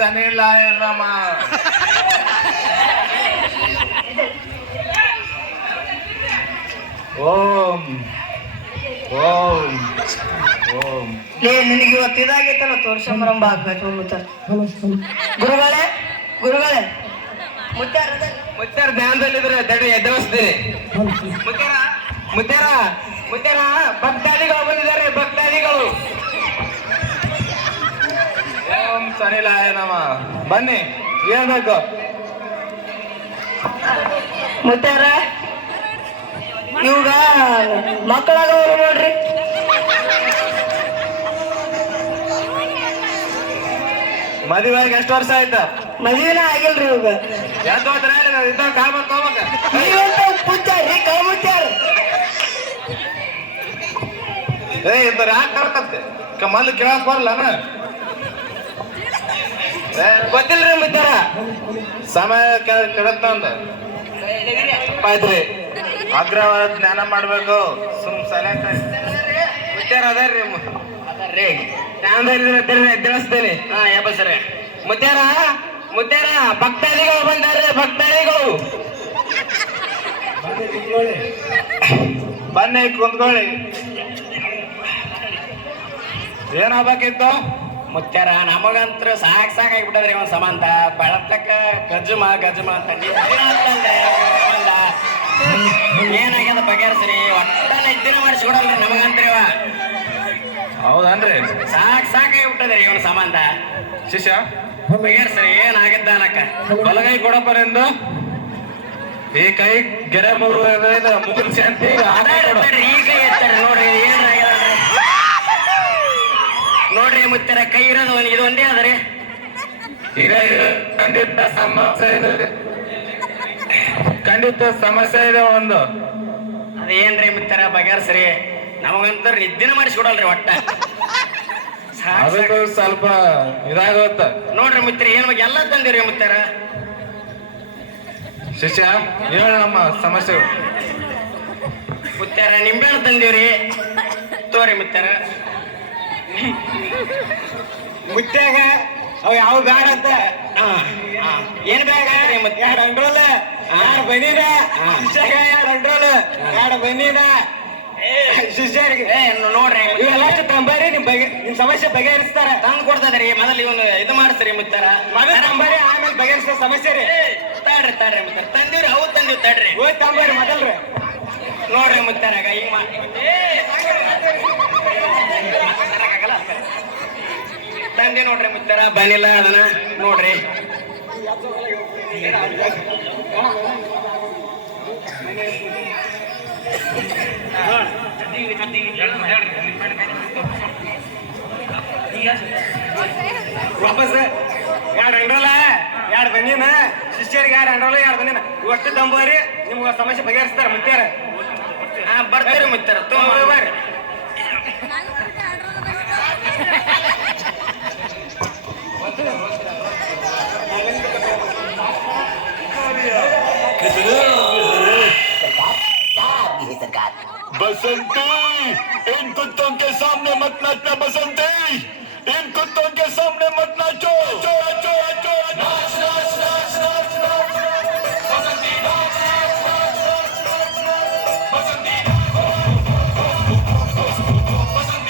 ಸನಿಲಾಯರಮ್ಮ. ಓಂ ಓಂ ಓಂ. ನಿನಗೆ ಇವತ್ತು ಇದಾಗೈತಲ್ಲ ತೋರ್ಸಂಬರಂಬ ಗುರುಗಳೇ ಗುರುಗಳೇ ಮುತ್ತಾರ ಧ್ಯಾನದಲ್ಲಿದ್ರೆ ದಡ ಎದ್ದವಸ್ತೀರಿ. ಮುತ್ತಾರ ಮುತ್ತಾರ ಮುತ್ತಾರ ಭಕ್ತಾದಿಗಳು ಬಂದಿದ್ದಾರೆ, ಭಕ್ತಾದಿಗಳು. ಓಂ ಸನಿಲಾಯನಮ. ಬನ್ನಿ, ಹೇಳ್ಬೇಕು. ಮುತ್ತಾರ ಇವಾಗ ಮಕ್ಕಳಾಗವ್ರು ನೋಡ್ರಿ. ಮದುವೆಗೆ ಎಷ್ಟು ವರ್ಷ ಆಯ್ತಾ? ಮದುವೆನೇ ಆಗಿಲ್ರಿ ಇವಾಗ. ಎಂತ ಇದ್ದಾಗ ಕಾಮತ್ ಪೂಜಾರಿ ಕಳ್ಮುಟ್ಟಾರ. ಇದ್ರ ಯಾಕೆ ಕರ್ಕತ್ತೆ ಮೊದ್ಲು ಕೇಳಕ್ ಬರಲ್ಲ ಗೊತ್ತಿಲ್ರಿ ಮುತ್ತಾರ. ಸಮಯ ಕೆಡತ್ತ ಆಯ್ತ್ರಿ. ಅಗ್ರವಾದ ಜ್ಞಾನ ಮಾಡ್ಬೇಕು. ಸುಮ್ ಸೈಲೆಂಟ್ ಮುತ್ತಾರ ಅದಾರ್ರಿ. ತಿಳಿಸ್ತೇನೆ. ಹಾ ಸರಿ ಮುತ್ತಾರ ಮುತ್ತಾರ ಭಕ್ತಾದಿಗಳು ಬಂದಾರ್ರಿ, ಭಕ್ತಾದಿಗಳು. ಬನ್ನಿ ಕುಂತ್ಕೊಳ್ಳಿ. ಏನಾಗ್ಬೇಕಿತ್ತು? ಮುತ್ಯಾರ ನಮಗಂತ್ರ ಸಾಕಾಗ್ಬಿಟ್ಟದ್ರಿ ಒಂದ್ ಸಂಬಂಧ. ಬೆಳತಕ್ಕ ಗಜಮ ಗಜಮ ಅಂತ ಏನಾಗ್ಯದ ಬಗೆಹರಿಸ್ರಿ. ಒಟ್ಟ ಇದ್ದಿನ ಮಾಡಿಸ್ಕೊಡಲ್ರಿ ನಮಗಂತ್ರಿ. ಹೌದನ್ರಿ? ಸಾಕಾಗ್ಬಿಟ್ಟದ್ರಿ ಇವನ್ ಸಂಬಂಧ. ಶಿಷ್ಯ ಬಗೆಹರಿಸ್ರಿ ಏನಾಗಿದ್ದ ಅನ್ನಕ್ಕ. ಬಲಗೈ ಕೊಡಪ್ಪರೆಂದು ಈ ಕೈ ಗೆರೆ ಮುಗಿಸಿ ಅಂತ ಈಗ ಎತ್ತಾರೆ ನೋಡ್ರಿ. ಏನಾಗ್ಯದ ನೋಡ್ರಿ ಮುತ್ತರ ಕೈ ಇರೋದು ಇದು ಒಂದೇ ಅದರಿ. ಖಂಡಿತ ಸಮಸ್ಯೆ ಇದೆ ಒಂದು. ಅದೇನ್ರಿ ಮುತ್ತರ ಬಗೆಹರಿಸ್ರಿ. ನಮಗಂತ ನಿದ್ದಿನ ಮಾಡಿಸ್ಕೊಡಲ್ರಿ ಒಟ್ಟ. ಅದಕ್ಕೂ ಸ್ವಲ್ಪ ಇದಾಗುತ್ತೆ ನೋಡ್ರಿ ಮುತ್ತರ ಏನ್ ಎಲ್ಲ ತಂದಿರಿ ಮುತ್ತರ. ಶಿಷ್ಯ ಹೇಳ ನಮ್ಮ ಸಮಸ್ಯೆ. ಮುತ್ತರ ನಿಂಬೆಹಣ್ಣು ತಂದಿವ್ರಿ ತೋರಿ ಮುತ್ತರ. ಮುತ್ಯಾಗ ಅವ್ ಯಾವ ಬ್ಯಾಡ ಅಂತ ಏನ್ ಬ್ಯಾಗ ಮತ್ತೆ ಎರಡು ಅಂಡ್ರೋಲ್ ಬನ್ನೀನ ಎರಡು ಅಂಡ್ರೋಲ್ ಎರಡು ಬನ್ನೀನ ಶಿಷ್ಯರಿಗೆ ನೋಡ್ರಿ ಇವೆಲ್ಲ ತಂಬರಿ ನಿಮ್ ಸಮಸ್ಯೆ ಬಗೆಹರಿಸ್ತಾರ. ತಂದು ಕೊಡ್ತದ್ರಿ. ಮೊದಲು ಇವನು ಇದು ಮಾಡ್ತೀರಿ ಮುತ್ತಾರ. ತಂಬರಿ ಆಮೇಲೆ ಬಗೆಹರಿಸೋ ಸಮಸ್ಯೆ ರೀ. ತಾಡ್ರಿ ತಾಡ್ರಿ ಮುತ್ತಾರ ತಂದಿವ್ರಿ. ಅವು ತಂದಿವ್ ತಡ್ರಿ. ಹೋಯ್ ತಂಬರಿ ಮೊದಲ್ರಿ. ನೋಡ್ರಿ ಮುತ್ತಾರಾಗ ಈಗ ತಂದೆ ನೋಡ್ರಿ ಮುತ್ತಾರ ಬನಿಲ್ಲ ಅದನ್ನ ನೋಡ್ರಿ. ವಾಪಸ್ ಎರಡು ಅಂಡ್ರಲ್ಲ ಎರಡು ಬನ್ನೀನ ಶಿಷ್ಯರಿಗೆ ಎರಡು ಅಂಡ್ರಲ್ಲ ಎರಡು ಬನ್ನೀನ ಒಟ್ಟು ತಂಬರಿ ನಿಮ್ಗೆ ಸಮಸ್ಯೆ ಬಗೆಹರಿಸ್ತಾರ ಮುತ್ಯಾರ. ಬರ್ತೀರಿ ಮುತ್ತಾರ ಬರ್ರಿ. बसंती, इन कुत्तों के सामने मत नाचना बसंती, इन कुत्तों के सामने मत नाचो. नाच नाच नाच नाच नाच बसंती नाच नाच नाच नाच बसंती बसंती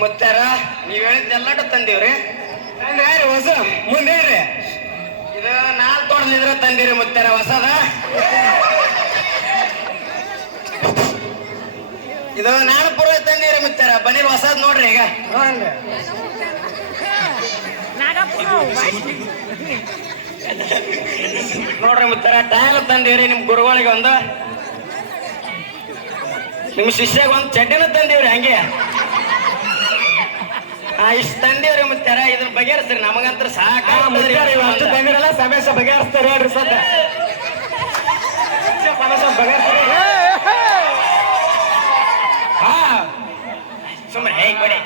ಮುತ್ತಾರ ನೀವ್ ಹೇಳಿದ್ದೆಲ್ಲಟ ತಂದಿವ್ರಿ. ಹೊಸ ಮುಂದೆ ಹೇಳ್ರಿ. ಇದು ನಾಲ್ ತೊಡ್ದಿದ್ರ ತಂದಿರಿ ಮುತ್ತಾರ ಹೊಸದ. ಇದು ನಾನು ಪೂರ್ವ ತಂದಿರಿ ಮುತ್ತಾರ. ಬನ್ನಿರ್ ಹೊಸದ್ ನೋಡ್ರಿ. ಈಗ ನೋಡ್ರಿ ಮುತ್ತಾರ ಟೈಲ್ ತಂದಿವ್ರಿ. ನಿಮ್ ಗುರುಗಳಿಗೆ ಒಂದು, ನಿಮ್ ಶಿಷ್ಯಾಗ ಒಂದ್ ಚಡ್ಡಿನ ತಂದಿವ್ರಿ. ಹಂಗೆ ಇಷ್ಟ ತಂದೇವ್ರಿ ಮುತ್ತಾರ ಇದನ್ನ ಬಗೆಹರಿಸ್ರಿ ನಮಗಂತ್ರ ಸಾಕ ಅಷ್ಟು ತಂದಿರಲ್ಲ ಸಮಸ್ಯೆ ಬಗೆಹರಿಸ್ತಾರೆ ಹೇಳ್ರಿ ಸದ್ದ ಸಮಸ್ಯೆ ಬಗೆಹರಿಸ್ತಾರೆ ಹಾ ಸುಮ್ಮನೆ ಹೇ ಕೊಡಿ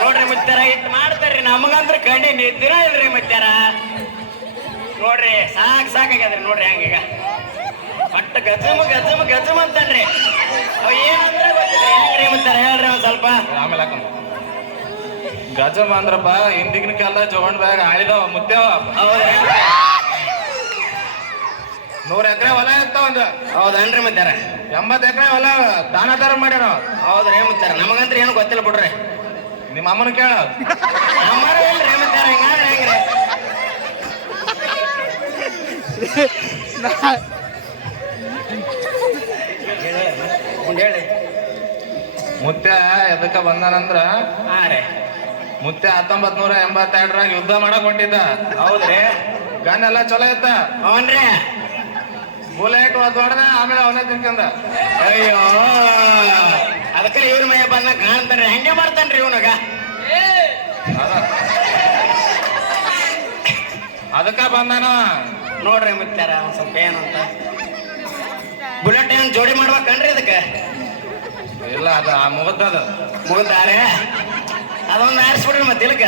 ನೋಡ್ರಿ ಮುತ್ತಾರ ಇಟ್ಟು ಮಾಡ್ತಾರ್ರಿ ನಮಗಂತ್ರ ಕಣ್ಣಿ ನಿದ್ದಿರ ಇಲ್ರಿ ಮುತ್ತಾರ ನೋಡ್ರಿ ಸಾಕಾಗ್ಯದ್ರಿ ನೋಡ್ರಿ ಹಂಗೀಗ ಅಟ್ಟ ಗಜಮ್ ಅಂತನ್ರಿ ಅವ್ ಏನಂದ್ರೆ ಗೊತ್ತಿಲ್ಲ ಹೆಂಗ್ರಿ ಮುತ್ತಾರ ಹೇಳ್ರಿ ಒಂದ್ ಸ್ವಲ್ಪ ಆಮೇಲೆ ಗಜಮ್ ಅಂದ್ರಪ್ಪ ಹಿಂದಿಗಿನ ಕಾಲ ಜಗೊಂಡ್ ಬ್ಯಾಗ ಆಳಿದವ ಮುದ್ದೇವ ಹೌದ್ರಿ 100 ಎಕರೆ ಹೊಲ ಇರ್ತಾವ ಒಂದು ಹೌದನ್ರಿ ಮುತ್ತಾರ 80 ಎಕರೆ ಹೊಲ ದಾನ ಮಾಡ್ಯಾರ ಹೌದ್ರಿ ಮುತ್ತಾರ ನಮಗಂತ್ರ ಏನು ಗೊತ್ತಿಲ್ಲ ಬಿಡ್ರಿ ನಿಮ್ಮ ಅಮ್ಮನ ಕೇಳ ನಮ್ಮರ ಇಲ್ರಿ ಮುತ್ತಾರ ಹಿಂಗಾದ್ರೆ ಹೆಂಗ್ರಿ ಹೇಳಿ ಮುತ್ಯ ಎದಕ್ಕ ಬಂದಾನಂದ್ರ ಹಾ ರೀ ಮುತ್ಯ 1982ರಾಗ ಯುದ್ಧ ಮಾಡಕ್ ಹೊಂಟಿದ್ದ ಹೌದ್ರಿ ಗನ್ ಎಲ್ಲ ಚಲೋ ಇತ್ತ ಅವನ್ರಿ ಬುಲೆಟ್ ಹೊಡೆದ ಆಮೇಲೆ ಅವನೇ ತಿನ್ಕಂದ ಅಯ್ಯೋ ಅದಕ್ಕೆ ಇವ್ರ ಮೈ ಬಂದ ಕಾಣ್ತಾನ್ರಿ ಹಂಗೆ ಮಾಡ್ತಾನ್ರಿ ಇವನಾಗ ಅದಕ್ಕ ಬಂದಾನ ನೋಡ್ರಿ ಮುತ್ತಾರ ಒಂದ್ ಸ್ವಲ್ಪ ಏನಂತ ಬುಲೆಟ್ ಏನ್ ಜೋಡಿ ಮಾಡ್ಬೇಕನ್ರಿ ಅದಕ್ಕೆ ಇಲ್ಲ ಅದ ಮುಗದ್ದದ ಮುಗಿದಾರೆ ಅದೊಂದು ಆರಿಸ್ಬಿಡ್ರಿ ಮತ್ತೆ ಇಲ್ಕ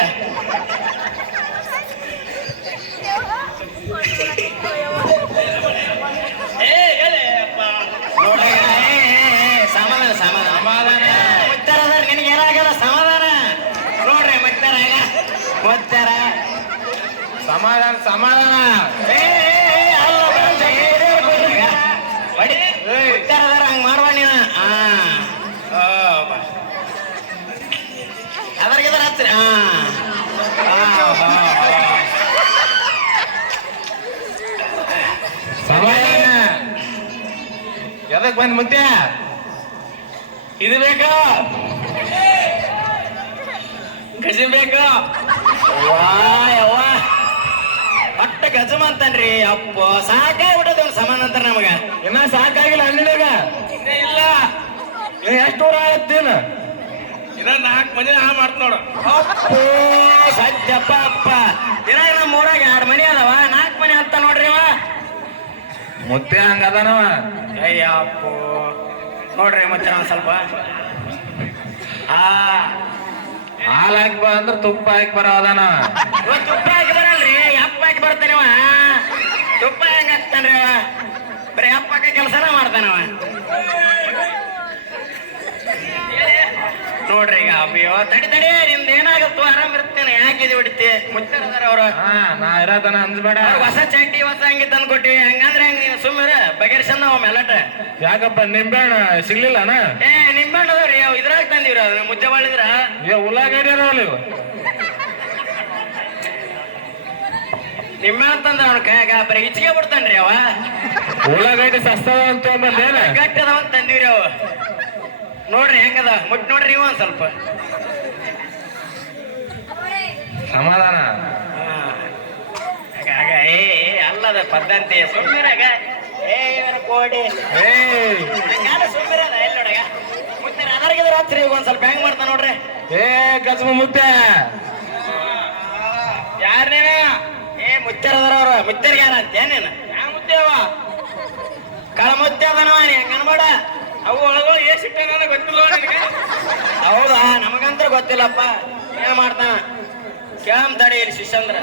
ನೋಡ್ರಿ ಸಮಾಧಾನ ಮುತ್ತಾರ ನಿನಗೆ ಏನಾಗಲ್ಲ ಸಮಾಧಾನ ನೋಡ್ರಿ ಮುತ್ತಾರ ಸಮಾಧಾನ ಹಂಗ ಮಾಡ್ಬ ನೀನ ಅದ್ರಾಗಿದ್ರ ಹಚ್ರಿ ಸಮಾಧಾನ ಎದಕ್ ಬಂದ್ ಮುತ್ಯ ಇದು ಬೇಕು ಗಜ ಬೇಕು ಯವ್ವ ಒಟ್ಟ ಗಜಮ ಅಂತನ್ರಿ ಅಪ್ಪ ಸಾಕಾಗ್ಬಿಟ್ಟದ ಒಂದು ಸಮಾನ ಅಂತಾರ ನಮಗ ಇನ್ನ ಸಾಕಾಗಿಲ್ಲ ಹಣ್ಣಿನಾಗ ಇಲ್ಲ ಎಷ್ಟು ಊರ ಆಗತ್ತೇನ ಇನ್ನ 4 ಮನೆ ಮಾಡ್ತ ನೋಡು ಸದ್ಯಪ್ಪ ಅಪ್ಪ ಇನ್ನ ನಮ್ಮ ಊರಾಗ 2 ಮನೆ ಅದಾವ 4 ಮನೆ ಅಂತ ನೋಡ್ರಿ ಅವ ಮುತ್ಯ ಹಂಗ ಅದಾನವ ಅಯ್ಯಪ್ಪ ನೋಡ್ರಿ ಮತ್ತೆ ಒಂದ್ ಸ್ವಲ್ಪ ಹಾಲು ಹಾಕಿ ಬಾ ಅಂದ್ರೆ ತುಪ್ಪ ಹಾಕಿ ಬರೋ ಅದಾನ ಇವತ್ತು ತುಪ್ಪ ಹಾಕಿ ಬರಲ್ರಿ ಅಪ್ಪ ಹಾಕಿ ಬರ್ತಾನವ ತುಪ್ಪ ಹೆಂಗ ಹಾಕ್ತಾನ್ರಿ ಅವ ಬರೀ ಅಪ್ಪ ಹಾಕಿ ಕೆಲಸನ ಮಾಡ್ತಾನವ ನೋಡ್ರಿ ಈಗ ಅಯ್ಯೋ ತಡಿ ನಿಮ್ದು ಏನಾಗತ್ತೋ ಆರಾಮ್ ಇರ್ತೇನೆ ಯಾಕೆ ಇದು ಹೊಡಿತಿ ಮುಚ್ಚಾರದಾರ ಅವ್ರು ನಾ ಇರೋದನ ಅಂದ್ಬೇಡ ಹೊಸ ಚಡ್ಡಿ ಹೊಸ ಅಂಗಿ ತಂದು ಕೊಟ್ಟಿವಿ ಹಂಗಂದ್ರೆ ಹೆಂಗ್ ನೀವು ಸುಮ್ಮನೆ ಬಗೆಹರಿಸಂದ ಅವ ಮೆಲಟ ಯಾಕಪ್ಪ ನಿಂಬೆಹಣ್ಣ ಸಿಗ್ಲಿಲ್ಲನ ನಿಂಬಣ್ಣ ಅದಾವ್ರಿ ಅವ್ ಇದ್ರಾಗ ತಂದಿವ್ರಿ ಅದನ್ನ ಮುದ್ದೆ ಮಾಡಿದ್ರ ಉಳ್ಳಾಗಡ್ಡಿ ಅದಾವಲ್ಲ ಇವು ನಿಮ್ಮೆ ಅಂತಂದ್ರ ಅವ್ನ ಕೈಯಾಗ ಬರೀ ಇಚ್ಚಿಗೆ ಬಿಡ್ತಾನ್ರಿ ಅವ ಉಳ್ಳಾಗಡ್ಡಿ ಸಸ್ತದ ಅಂತ ಬಂದೇನ ಗಟ್ಟಿ ಅದಾವ ಅಂತ ತಂದಿವ್ರಿ ಅವ ನೋಡ್ರಿ ಹೆಂಗದ ಮುಟ್ ನೋಡ್ರಿ ಇವ ಒಂದ್ ಸ್ವಲ್ಪ ಸಮಾಧಾನ ಅಲ್ಲದ ಪದ್ಧತಿ ಸುಮ್ಮಿರಾಗ ಇವನ ಕೋಡಿ ಹಂಗಾದ ಸುಮ್ಮಿರದ ಎಲ್ಲಿ ನೋಡಗ ಮುತ್ತೆ ಅದರ್ಗಿದ್ರ ಹಚ್ರಿ ಒಂದ್ ಸ್ವಲ್ಪ ಹೆಂಗ್ ಮಾಡ್ತಾನ ನೋಡ್ರಿ ಗಜಮ ಮುತ್ಯ ಯಾರನೇನ ಮುತ್ತೆರದಾರ ಅವ್ರ ಮುತ್ತೆರಿಗೆ ಯಾರ ಅಂತ ಏನೇನ ಯಾ ಮುತ್ತೆವ ಕಳ ಮುತ್ತೆ ಅದನವ ನೀ ಹಂಗ ಅನ್ಬೇಡ ಅವು ಒಳಗಳು ಏಸಿಟ್ಟ ಗೊತ್ತಿಲ್ಲ ನಿನಗೆ ಹೌದಾ ನಮಗಂತ್ರ ಗೊತ್ತಿಲ್ಲಪ್ಪ ಏನ್ ಮಾಡ್ತಾನ ಕೇಳಮ್ ತಡಿ ಇಲ್ಲಿ ಶಿಷ್ಯಂದ್ರ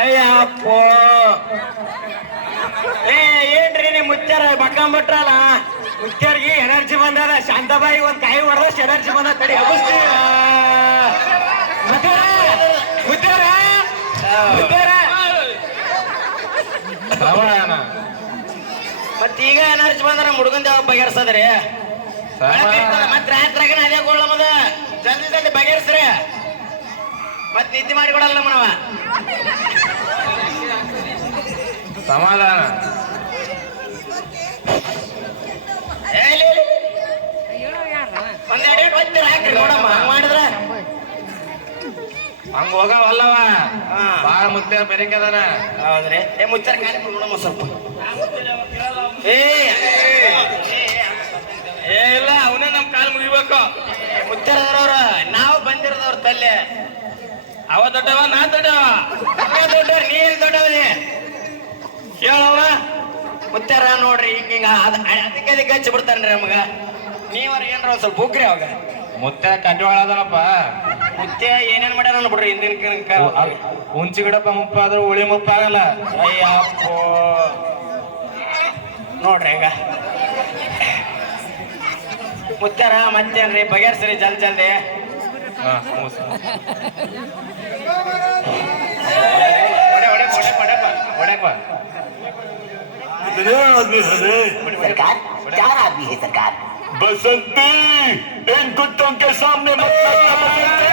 ಅಯ್ಯಪ್ಪ ಏನ್ರಿ ನೀ ಮುತ್ಯಾರ ಬಕ್ಕಂಬಿಟ್ರಲ್ಲ ಮುತ್ಯಾರ್ಗಿ ಎನರ್ಜಿ ಬಂದದ ಶಾಂತಾಬಾಯಿ ಒಂದ್ ಕಾಯಿ ಹೊಡೆದಷ್ಟು ಎನರ್ಜಿ ಬಂದ ತಡಿ ಅಬಸ್ತಿ ಮತ್ತೀಗ ಎನರ್ಜಿ ಬಂದ್ರ ಹುಡುಗಂದ ಬಗೆಹರ್ಸದ್ರಿ ಮತ್ ರಾತ್ರಾಗ ಅದೇ ಗೋಳಮದ ಜಲ್ದಿ ಬಗೆಹರಿಸ್ರಿ ಮತ್ ನಿದ್ದೆ ಮಾಡಿ ಕೊಡಲ್ಲ ನಮ್ಮನವ ಸಮಾಧಾನ ಒಂದೆರಡು ಹೊತ್ತಿರ ಹಾಕ್ರಿ ನೋಡಮ್ಮ ಹಂಗ ಮಾಡಿದ್ರ ಹಂಗ ಹೋಗವಲ್ಲವ ಬಾಳ ಮುತ್ಯ ಬೆರಿಕದಾನ ಹೌದ್ರಿ ಮುಚ್ಚಾರ ಕಾಲಿ ನೋಡಮ್ಮ ಸ್ವಲ್ಪ ಏ ಇಲ್ಲ ಅವನ ನಮ್ ಕಾಲ್ ಮುಗಿಬೇಕು ಮುತ್ತರದವ್ರ ನಾವು ಬಂದಿರೋದವ್ರ ತಲ್ಲೆ ಅವ ದೊಡ್ಡವ ನಾ ದೊಡ್ಡವ ದೊಡ್ಡವ ನೀನ್ ದೊಡ್ಡವನೇ ಹೇಳವ ಮುತ್ತಾರ ನೋಡ್ರಿ ಹಿಂಗ ಅದಕ್ಕೆ ಹಚ್ಚಿ ಬಿಡ್ತಾನ್ರಿ ನಮಗ ನೀವ್ರ ಏನ್ರ ಒಂದ್ ಸ್ವಲ್ಪ ಉಗ್ರಿ ಅವಾಗ ಮುತ್ತೆ ಕಡ್ಡಿವಾಳ ಅದನಪ್ಪ. ಮುತ್ತೆ ಏನೇನ್ ಮಾಡ್ಯಾರ ಬಿಡ್ರಿ ಹಿಂದಿನ ಉಂಚಿ ಗಿಡಪ್ಪ ಮುಪ್ಪಾದ್ರೂ ಉಳಿ ಮುಪ್ಪಾಗಲ್ಲ. ಅಯ್ಯಪ್ಪೋ ನೋಡ್ರಿ ಈಗ ಮುತ್ತಾರ ಮತ್ತೇನ್ರಿ ಬಗೆಹರ್ಸ್ರಿ ಜಲ್ದಿ ಹಾ, ಮೂಸು. ಹೊಡ್ಯಾಕ್ ಬಾ. इतने आदमी हले सरकार 4 आदमी है सरकार। बसंती इन कुत्तों के सामने मत नाचना बसंती